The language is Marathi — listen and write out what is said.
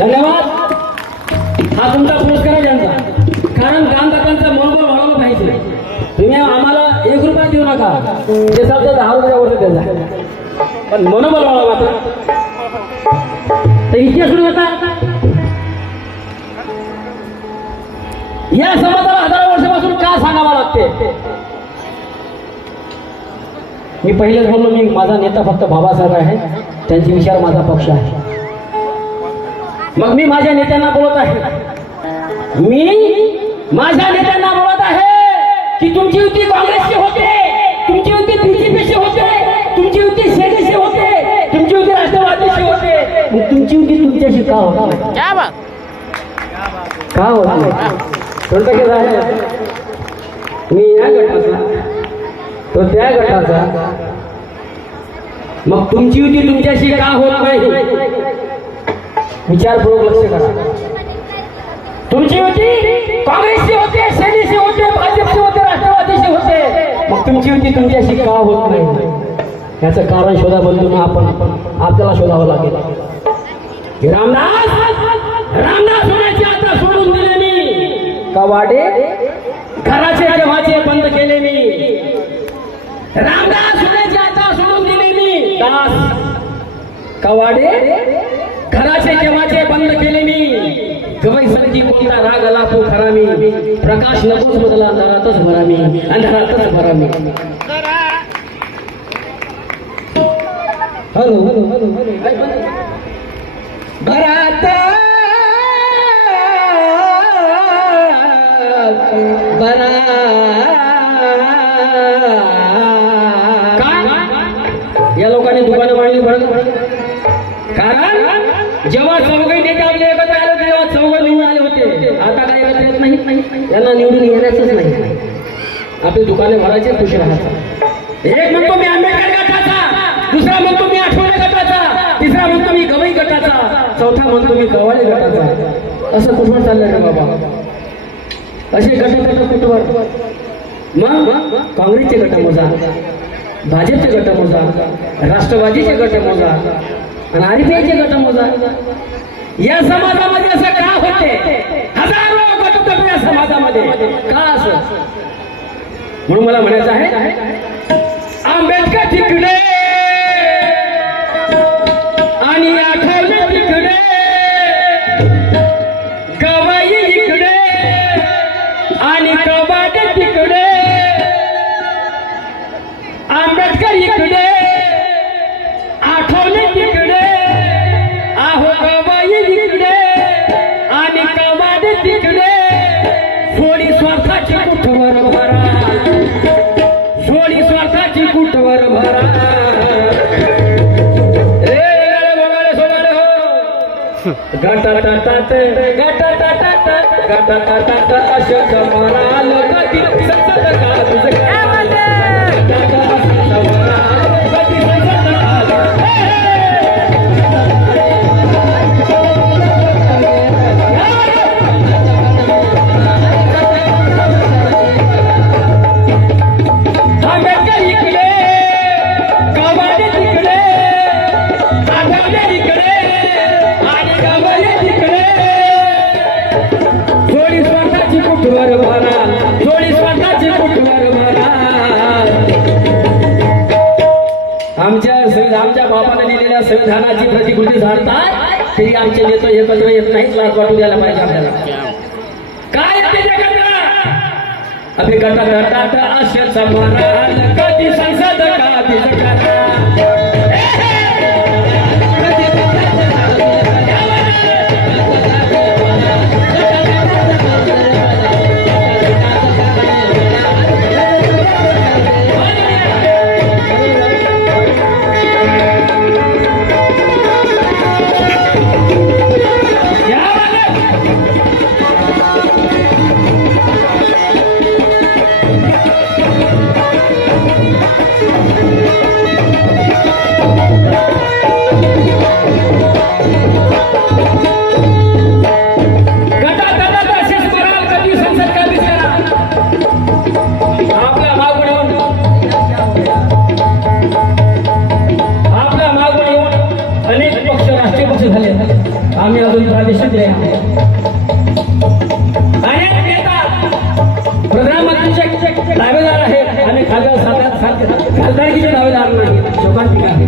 धन्यवाद. हा तुमचा पुरस्कार आहे त्यांचा कारण दानदात्यांचं मनोबल वाढवलं पाहिजे. तुम्ही आम्हाला एक रुपया देऊ नका. ते समजा दहा रुपयावर त्याचा पण मनोबल वाढवा मात्र. तर इतिहास सुरू होता. या समाजाला हजारो वर्षापासून का सांगावं लागते? मी पहिलेच बोललो मी माझा नेता फक्त बाबासाहेब आहे. त्यांचे विचार माझा पक्ष आहे. मग मी माझ्या नेत्यांना बोलत आहे. मी माझ्या नेत्यांना बोलत आहे की तुमची युती काँग्रेसची होते तुमची युती बीजेपीशी होते तुमची युती सेनेशी होते तुमची युती राष्ट्रवादीशी होते. तुमची युती तुमच्याशी का होत नाही? क्या बात? का होत मी या गटाचा तो त्या गटाचा. मग तुमची युती तुमच्याशी का होत नाही? विचारपूर्वक लक्ष करा. तुमची युती काँग्रेसची होते सेनेशी होते भाजपची होते राष्ट्रवादीशी होते. मग तुमची युती तुमच्याशी का होत नाही? याचं कारण शोधा बदलून आपण आपल्याला शोधावं लागेल. रामदास रामदास म्हणायचे आता सोडून दिले मी. कवाडे घराचे जेव्हाचे बंद केले मी. रामदास म्हणायचे आता सोडून दिले मी. दास कवाडे घराचे जेव्हाचे बंद केले मी? गवई सरजी कोणता राग आला तो खरा मी. प्रकाश नकोच बदला अंधारातच भरा मी. अंधारातच भरा मी. हॅलो हॅलो हॅलो काय या लोकांनी दुकानं मांडली बरं कारण जेव्हा चौघही नेते आपले एकत्र आले होते तेव्हा चौघ निवडून आले होते. आता काय एकत्र येत नाहीत? यांना निवडून येण्याचंच नाही. आपली दुकाने भरायचे खुश राहायचं. एक म्हणतो मी आंबेडकर गटाचा दुसरा म्हणतो मी आठवले गटाचा तिसरा म्हणतो मी गवई गटाचा चौथा म्हणतो मी गवाळे गटाचा. असं कुठवर चाललंय ना बाबा? असे गट गट कुठवर? मग काँग्रेसचे गट मोजा भाजपचे गट मोजा राष्ट्रवादीचे गट मोजा आणि आरपीआयचे गट मोजा? या समाजामध्ये असं का होते? हजारो गट होते या समाजामध्ये. का असं? म्हणून मला म्हणायचं आहे आंबेडकर तिकडे अशोक संविधानाची प्रतिकृती झाडतात तरी आमचे नेते एकत्र येत नाहीत लाच वाटू द्यायला पाहिजे आपल्याला. काय येते ते अभि गट गटात असे समाराल कधी संसद कधी जगता प्रादेशिक आहे अनेक नेता प्रधानमंत्रीचे दावेदार आहेत आणि खासदार खासदारकीचे दावेदार नाही शोकांतिका आहे